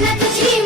на тоді